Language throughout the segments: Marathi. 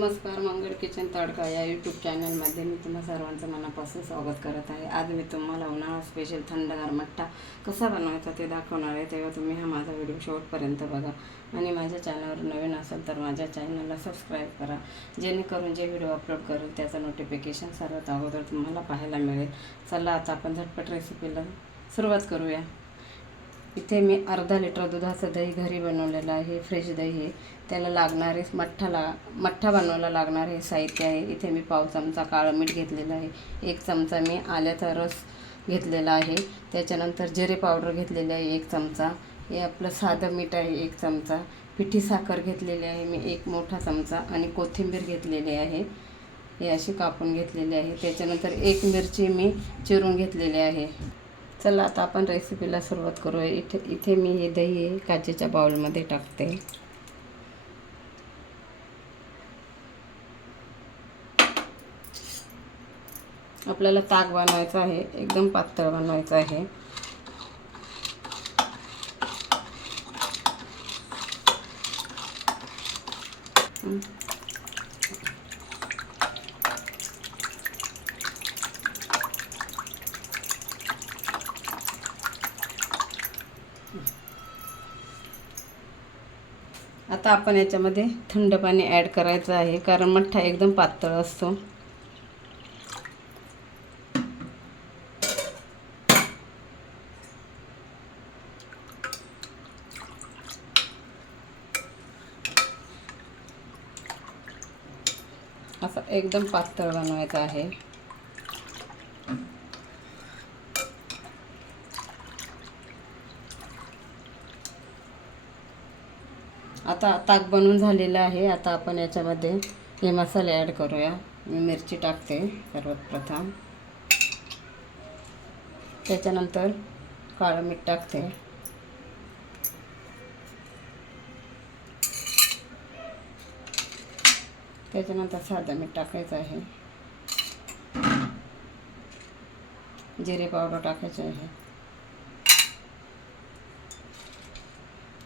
नमस्कार मंगळ किचन तडका या यूट्यूब चॅनलमध्ये मी तुम्हा सर्वांचं मनापासून स्वागत करत आहे. आज मी तुम्हाला उन्हाळा स्पेशल थंडगार मठ्ठा कसा बनवायचा ते दाखवणार आहे. तेव्हा तुम्ही हा माझा व्हिडिओ शेवटपर्यंत बघा. आणि माझ्या चॅनलवर नवीन असेल तर माझ्या चॅनलला सबस्क्राईब करा. जेणेकरून जे व्हिडिओ अपलोड करेल त्याचं नोटिफिकेशन सर्वात अगोदर तुम्हाला पाहायला मिळेल. चला आता आपण झटपट रेसिपीला सुरुवात करूया. इथे मी अर्धा लिटर दुधाचं दही घरी बनवलेलं आहे फ्रेश दही आहे. त्याला लागणारे मठ्ठाला मठ्ठा बनवायला लागणारे हे साहित्य आहे. इथे मी पाव चमचा काळं मीठ घेतलेलं आहे. एक चमचा मी आल्याचा रस घेतलेला आहे. त्याच्यानंतर जिरे पावडर घेतलेली आहे एक चमचा. हे आपलं साधं मीठ आहे एक चमचा. पिठी साखर घेतलेली आहे मी एक मोठा चमचा. आणि कोथिंबीर घेतलेली आहे. हे अशी कापून घेतलेली आहे. त्याच्यानंतर एक मिरची मी चिरून घेतलेली आहे. चला आता आपण रेसिपीला सुरुवात करूया. इथे इथे मी हे दही आहे काचेच्या बाउलमध्ये टाकते. आपल्याला ताक बनवायचं आहे एकदम पातळ बनवायचं आहे. हं. आता आपण याच्यामध्ये थंड पाणी ॲड करायचं आहे कारण मठ्ठा एकदम पातळ असतो. असं एकदम पातळ बनवायचं आहे. आता ताक बनवून झालेलं आहे. आता आपण याच्यामध्ये हे मसाले ॲड करूया. मी मिरची टाकते सर्वात प्रथम त्याच्यानंतर काळं मीठ टाकते. त्याच्यानंतर साधं मीठ टाकायचं आहे. जिरे पावडर टाकायचं आहे.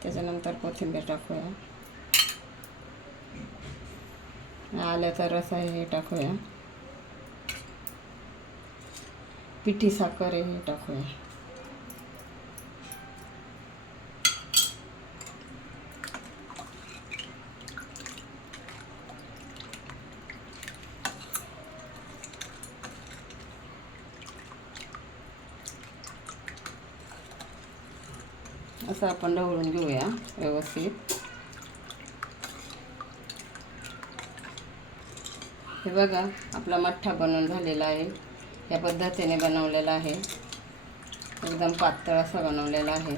त्याच्यानंतर कोथिंबीर टाकूया. आल्याचा रस आहे हे टाकूया. पिठी साखर आहे हे टाकूया. असं आपण ढवळून घेऊया व्यवस्थित. हे बघा आपला मठ्ठा बनवून झालेला आहे. या पद्धतीने बनवलेला आहे. एकदम पातळ असा बनवलेला आहे.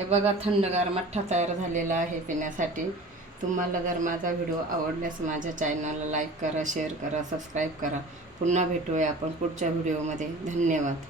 हे बघा थंडगार मठ्ठा तयार झालेला आहे पिण्यासाठी. तुम्हाला जर माझा व्हिडिओ आवडल्यास माझ्या चॅनलला लाईक करा शेअर करा सबस्क्राईब करा. पुन्हा भेटूया आपण पुढच्या व्हिडिओमध्ये. धन्यवाद.